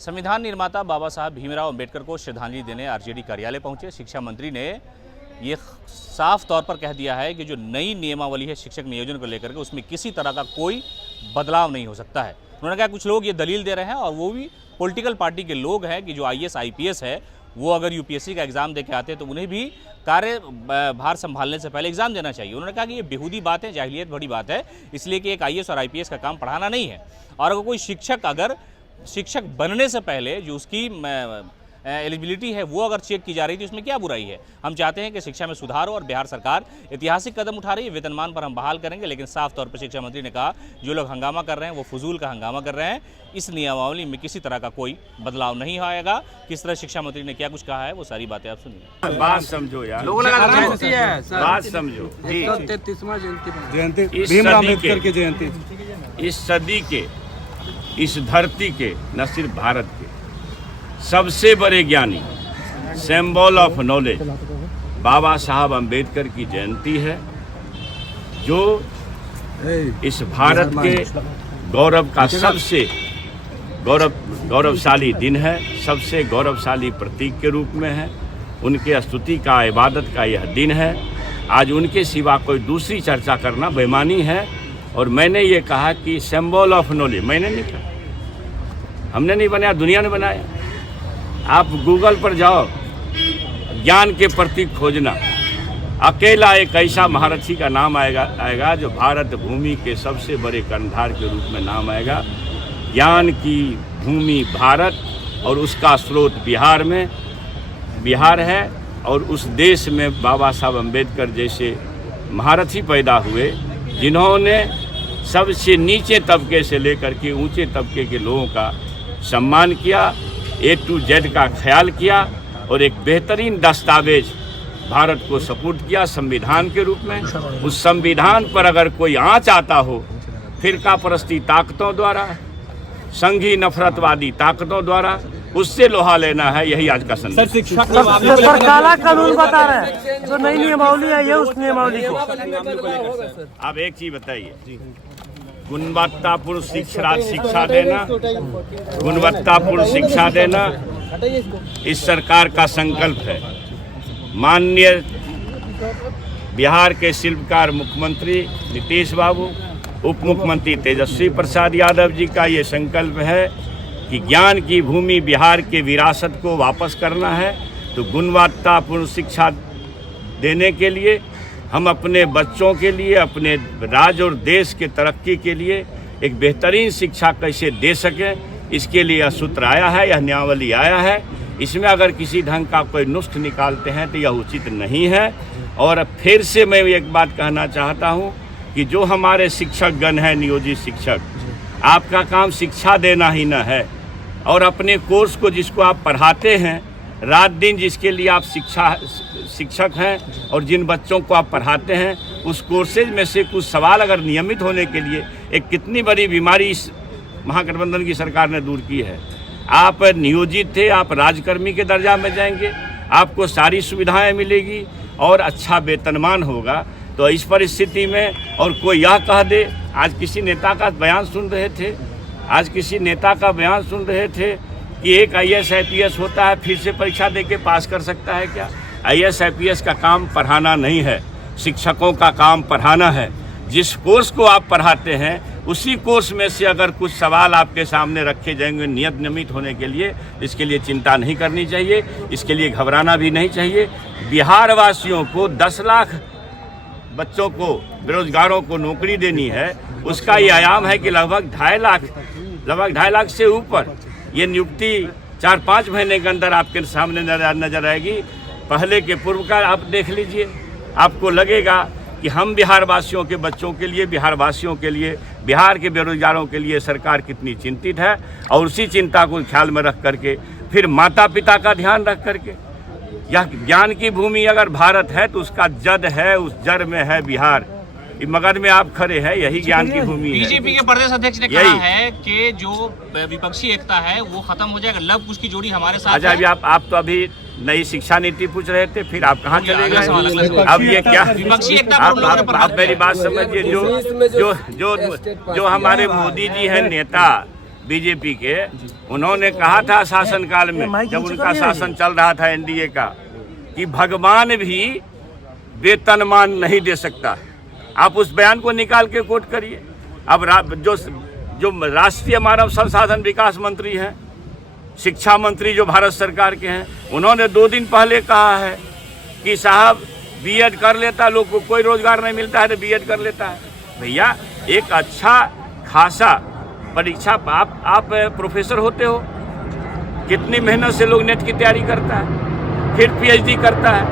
संविधान निर्माता बाबा साहब भीमराव अंबेडकर को श्रद्धांजलि देने आरजेडी कार्यालय पहुंचे शिक्षा मंत्री ने ये साफ तौर पर कह दिया है कि जो नई नियमावली है शिक्षक नियोजन को लेकर के उसमें किसी तरह का कोई बदलाव नहीं हो सकता है। उन्होंने कहा कुछ लोग ये दलील दे रहे हैं और वो भी पॉलिटिकल पार्टी के लोग हैं कि जो आईएएस आईपीएस है वो अगर यूपीएससी का एग्ज़ाम दे के आते हैं तो उन्हें भी कार्य भार संभालने से पहले एग्ज़ाम देना चाहिए। उन्होंने कहा कि ये बेहूदी बात है, जाहिलियत बड़ी बात है, इसलिए कि एक आईएएस और आईपीएस का काम पढ़ाना नहीं है। और अगर कोई शिक्षक बनने से पहले जो उसकी एलिजिबिलिटी है वो अगर चेक की जा रही थी उसमें क्या बुराई है। हम चाहते हैं कि शिक्षा में सुधार हो और बिहार सरकार ऐतिहासिक कदम उठा रही है। वेतनमान पर हम बहाल करेंगे, लेकिन साफ तौर पर शिक्षा मंत्री ने कहा जो लोग हंगामा कर रहे हैं वो फजूल का हंगामा कर रहे हैं। इस नियमावली में किसी तरह का कोई बदलाव नहीं आएगा। किस तरह शिक्षा मंत्री ने क्या कुछ कहा है वो सारी बातें आप सुनिए। बात समझो यार, बात समझो। 33वां जयंती भीमराव अम्बेडकर की जयंती, इस सदी के, इस धरती के, न सिर्फ भारत के सबसे बड़े ज्ञानी, सिंबल ऑफ नॉलेज बाबा साहब अम्बेडकर की जयंती है, जो इस भारत के गौरव का सबसे गौरवशाली दिन है, सबसे गौरवशाली प्रतीक के रूप में है। उनके स्तुति का, इबादत का यह दिन है। आज उनके सिवा कोई दूसरी चर्चा करना बेईमानी है। और मैंने ये कहा कि सिंबल ऑफ नॉलेज मैंने नहीं कहा, हमने नहीं बनाया, दुनिया ने बनाया। आप गूगल पर जाओ, ज्ञान के प्रतीक खोजना, अकेला एक ऐसा महारथी का नाम आएगा जो भारत भूमि के सबसे बड़े कर्णधार के रूप में नाम आएगा। ज्ञान की भूमि भारत और उसका स्रोत बिहार है। और उस देश में बाबा साहब अम्बेडकर जैसे महारथी पैदा हुए, जिन्होंने सबसे नीचे तबके से लेकर के ऊंचे तबके के लोगों का सम्मान किया, A to Z का ख्याल किया और एक बेहतरीन दस्तावेज भारत को सपुर्द किया संविधान के रूप में। उस संविधान पर अगर कोई आँच आता हो फिरका परस्ती ताकतों द्वारा, संघी नफरतवादी ताकतों द्वारा, उससे लोहा लेना है। यही आज का संदेश। सर काला कानून बता रहे हैं जो नई नियमावली है ये उस नियमावली को। आप एक चीज बताइए, गुणवत्तापूर्ण शिक्षा देना, गुणवत्तापूर्ण शिक्षा देना इस सरकार का संकल्प है। माननीय बिहार के शिल्पकार मुख्यमंत्री नीतीश बाबू, उप मुख्यमंत्री तेजस्वी प्रसाद यादव जी का ये संकल्प है कि ज्ञान की भूमि बिहार के विरासत को वापस करना है। तो गुणवत्तापूर्ण शिक्षा देने के लिए हम अपने बच्चों के लिए, अपने राज्य और देश के तरक्की के लिए एक बेहतरीन शिक्षा कैसे दे सकें, इसके लिए यह सूत्र आया है, यह नियमावली आया है। इसमें अगर किसी ढंग का कोई नुस्ख निकालते हैं तो यह उचित नहीं है। और फिर से मैं एक बात कहना चाहता हूं कि जो हमारे शिक्षकगण हैं, नियोजित शिक्षक, आपका काम शिक्षा देना ही न है। और अपने कोर्स को जिसको आप पढ़ाते हैं, रात दिन जिसके लिए आप शिक्षक हैं और जिन बच्चों को आप पढ़ाते हैं, उस कोर्सेज में से कुछ सवाल अगर नियमित होने के लिए एक कितनी बड़ी बीमारी इस महागठबंधन की सरकार ने दूर की है। आप नियोजित थे, आप राजकर्मी के दर्जा में जाएंगे, आपको सारी सुविधाएं मिलेगी और अच्छा वेतनमान होगा। तो इस परिस्थिति में और कोई यह कह दे, आज किसी नेता का बयान सुन रहे थे कि एक आईएएस आईपीएस होता है फिर से परीक्षा देके पास कर सकता है क्या? आईएएस आईपीएस का काम पढ़ाना नहीं है, शिक्षकों का काम पढ़ाना है। जिस कोर्स को आप पढ़ाते हैं उसी कोर्स में से अगर कुछ सवाल आपके सामने रखे जाएंगे नियमित होने के लिए, इसके लिए चिंता नहीं करनी चाहिए, इसके लिए घबराना भी नहीं चाहिए। बिहार वासियों को 10 लाख बच्चों को, बेरोजगारों को नौकरी देनी है, उसका ये आयाम है कि लगभग 2.5 लाख से ऊपर ये नियुक्ति 4-5 महीने के अंदर आपके सामने नजर आएगी। पहले के पूर्व का आप देख लीजिए, आपको लगेगा कि हम बिहार वासियों के बच्चों के लिए, बिहार वासियों के लिए, बिहार के बेरोजगारों के लिए सरकार कितनी चिंतित है। और उसी चिंता को ख्याल में रख करके फिर माता पिता का ध्यान रख करके, यह ज्ञान की भूमि अगर भारत है तो उसका जड़ है, उस जड़ में है बिहार। मगध में आप खड़े हैं, यही ज्ञान की भूमि है। बीजेपी के प्रदेश अध्यक्ष ने कहा है कि जो विपक्षी एकता है वो खत्म हो जाएगा, लव कुश की जोड़ी हमारे साथ है। अच्छा, आप तो अभी नई शिक्षा नीति पूछ रहे थे, फिर आप कहाँ चले गए? अब ये क्या, विपक्षी एकता आप मेरी बात समझिए। जो हमारे मोदी जी हैं नेता, बीजेपी के, उन्होंने कहा था शासनकाल में जब उनका शासन चल रहा था एनडीए का, कि भगवान भी वेतनमान नहीं दे सकता। आप उस बयान को निकाल के कोट करिए। अब जो राष्ट्रीय मानव संसाधन विकास मंत्री हैं, शिक्षा मंत्री जो भारत सरकार के हैं, उन्होंने 2 दिन पहले कहा है कि साहब बीएड कर लेता, लोग को कोई रोजगार नहीं मिलता है तो बीएड कर लेता है। भैया एक अच्छा खासा परीक्षा, आप प्रोफेसर होते हो, कितनी मेहनत से लोग नेट की तैयारी करता है, फिर पीएचडी करता है।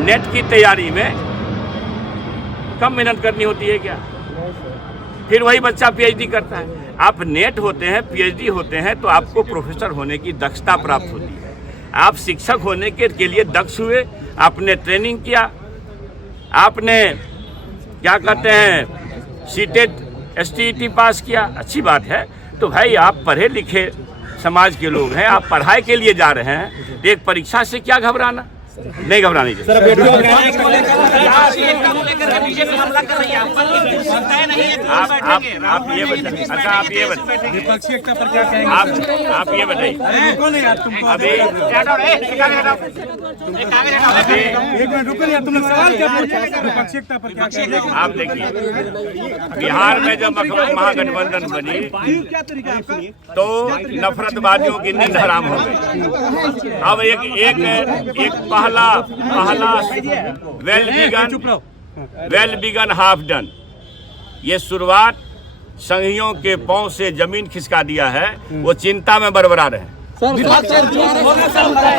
नेट की तैयारी में कम मेहनत करनी होती है क्या? फिर वही बच्चा पीएचडी करता है। आप नेट होते हैं, पीएचडी होते हैं तो आपको प्रोफेसर होने की दक्षता प्राप्त होती है। आप शिक्षक होने के लिए दक्ष हुए, आपने ट्रेनिंग किया, आपने क्या कहते हैं सीटेट एसटीईटी पास किया, अच्छी बात है। तो भाई आप पढ़े लिखे समाज के लोग हैं, आप पढ़ाई के लिए जा रहे हैं, तो एक परीक्षा से क्या घबराना, नहीं घबरानी चाहिए। आप ये बताइए, अच्छा आप ये बताइए, विपक्षी एकता पर क्या कहेंगे? आप ये बताइए, अभी एक मिनट रुको यार, तुम लोग सवाल क्या पूछ रहे हो? विपक्षी एकता पर क्या कहेंगे? आप देखिए, बिहार में जब महागठबंधन बनी क्या तरीका है आपका? तो नफरतवादियों की नींद हराम हो गई। अब एक पहला वेल बिगन हाफ डन, ये शुरुआत संघियों के पांव से जमीन खिसका दिया है, वो चिंता में बरबरा रहे हैं।